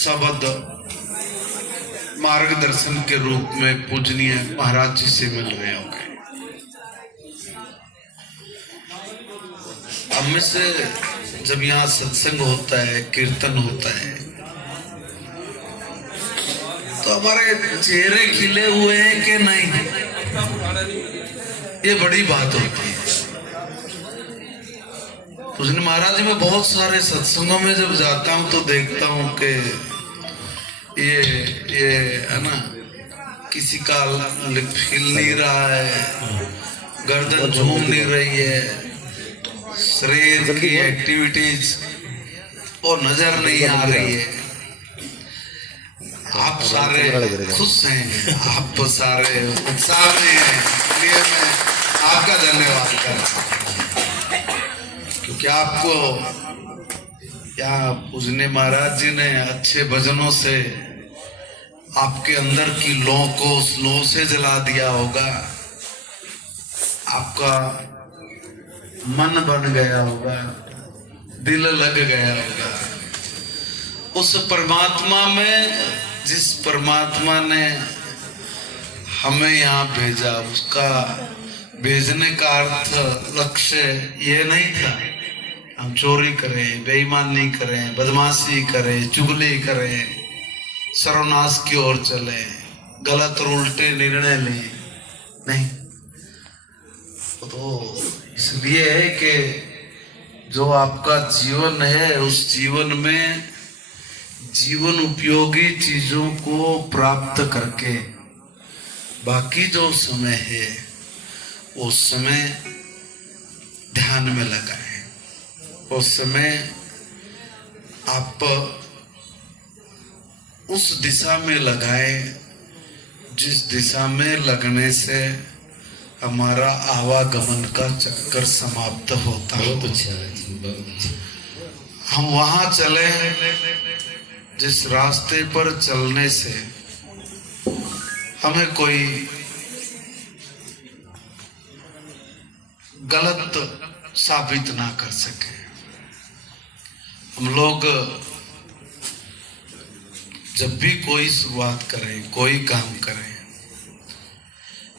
शब्द मार्गदर्शन के रूप में पूजनीय महाराज जी से मिल रहे होंगे। अब में से जब यहाँ सत्संग होता है, कीर्तन होता है, तो हमारे चेहरे खिले हुए हैं कि नहीं, ये बड़ी बात होती है। पूजनीय महाराज जी, मैं बहुत सारे सत्संगों में जब जाता हूँ तो देखता हूँ कि ये है ना, किसी का लिप हिल नहीं रहा है, गर्दन झूम नहीं रही है, शरीर की एक्टिविटीज वो नजर नहीं आ रही है। आप सारे खुश हैं, आप सारे उत्साह में हैं, इसलिए मैं आपका धन्यवाद करता हूँ, क्योंकि आपको यहाँ पूजनीय महाराज जी ने अच्छे भजनों से आपके अंदर की लौ को उस लौ से जला दिया होगा, आपका मन बन गया होगा, दिल लग गया होगा उस परमात्मा में, जिस परमात्मा ने हमें यहाँ भेजा। उसका भेजने का अर्थ, लक्ष्य ये नहीं था हम चोरी करें, बेईमानी करें, बदमाशी करें, चुगली करें, सर्वनाश की ओर चले, गलत और उल्टे निर्णय लें, नहीं। तो इसलिए है कि जो आपका जीवन है, उस जीवन में जीवन उपयोगी चीजों को प्राप्त करके बाकी जो समय है वो समय ध्यान में लगाएं। उस समय आप उस दिशा में लगाएं जिस दिशा में लगने से हमारा आवागमन का चक्कर समाप्त होता है। बहुत अच्छा है, बहुत अच्छा। हम वहां चले जिस रास्ते पर चलने से हमें कोई गलत साबित ना कर सके। हम लोग जब भी कोई शुरुआत करें, कोई काम करें,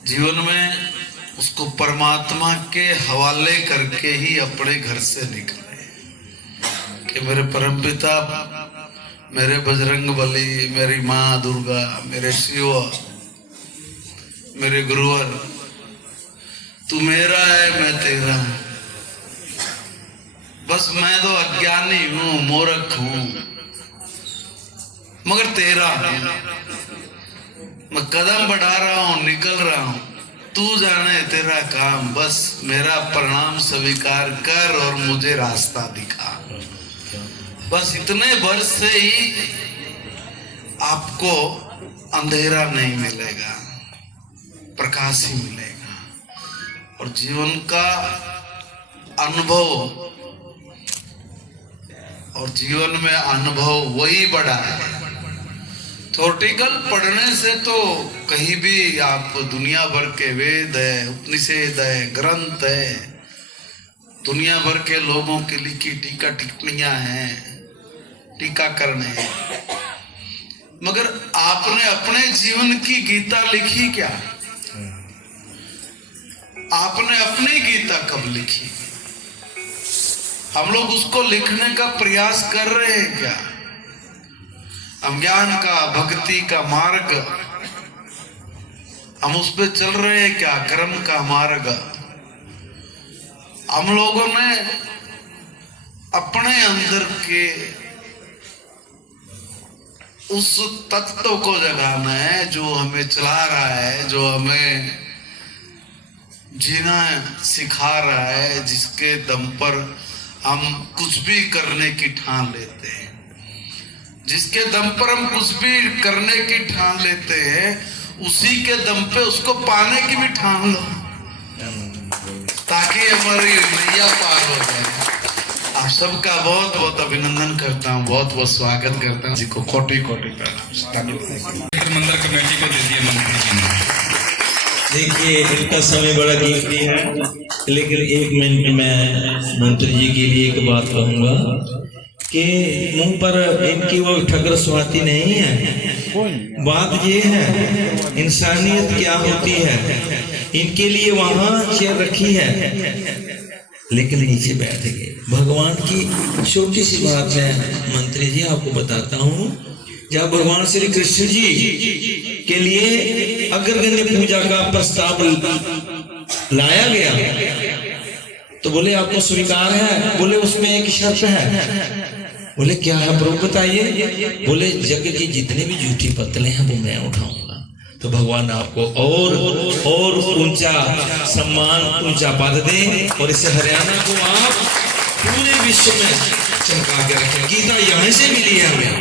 जीवन में उसको परमात्मा के हवाले करके ही अपने घर से निकले कि मेरे परमपिता, मेरे बजरंग बली, मेरी माँ दुर्गा, मेरे शिव, मेरे गुरुवर, तू मेरा है, मैं तेरा हूं। बस मैं तो अज्ञानी हूं, मूर्ख हूं, मगर तेरा हूं। मैं कदम बढ़ा रहा हूं, निकल रहा हूं, तू जाने तेरा काम। बस मेरा प्रणाम स्वीकार कर और मुझे रास्ता दिखा। बस इतने वर्ष से ही आपको अंधेरा नहीं मिलेगा, प्रकाश ही मिलेगा। और जीवन का अनुभव, और जीवन में अनुभव वही बड़ा है। थ्योरेटिकल पढ़ने से तो कहीं भी आप दुनिया भर के वेद है, उपनिषद है, ग्रंथ है, दुनिया भर के लोगों की लिखी टीका टिप्पणियां हैं, टीकाकरण है, मगर आपने अपने जीवन की गीता लिखी क्या? आपने अपनी गीता कब लिखी? हम लोग उसको लिखने का प्रयास कर रहे हैं क्या? हम ज्ञान का, भक्ति का मार्ग हम उस पे चल रहे हैं क्या? कर्म का मार्ग हम लोगों ने अपने अंदर के उस तत्व को जगाना है जो हमें चला रहा है, जो हमें जीना सिखा रहा है, जिसके दम पर हम कुछ भी करने की ठान लेते हैं, जिसके दम पर हम कुछ भी करने की ठान लेते हैं, उसी के दम पे उसको पाने की भी ठान लो, ताकि हमारी नैया पार हो जाए। आप सबका बहुत बहुत अभिनंदन करता हूँ, बहुत बहुत स्वागत करता हूँ जी को, कोटि कोटि प्रणाम। मंदिर कमेटी को दे दिए मंत्री जी ने। देखिए, इनका समय बड़ा कीमती है, लेकिन 1 मिनट में मंत्री जी के लिए एक बात कहूंगा कि मुंह पर इनकी वो ठगर स्वाति नहीं है। बात ये है इंसानियत क्या होती है। इनके लिए वहां चेयर रखी है लेकिन नीचे बैठ गए। भगवान की छोटी सी बात है मंत्री जी, आपको बताता हूँ। जब भगवान श्री कृष्ण जी के लिए अग्रगण्य पूजा का प्रस्ताव लाया गया तो बोले आपको स्वीकार है? बोले उसमें एक शर्त है। बोले क्या है प्रभु बताइए? बोले जग की जितने भी झूठी पत्तलें हैं वो मैं उठाऊंगा। तो भगवान आपको और ऊंचा सम्मान, ऊंचा पद दे और इसे हरियाणा को आप पूरे विश्व में चमका के रखें। गीता यहाँ से मिली है हमें।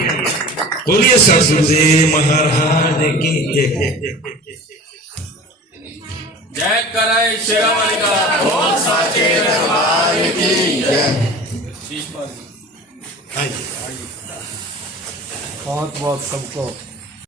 बोलिए सतगुरुदेव महाराज की जय करे शेरावाली का बोल साचे दरबार की जय। बहुत बहुत सबको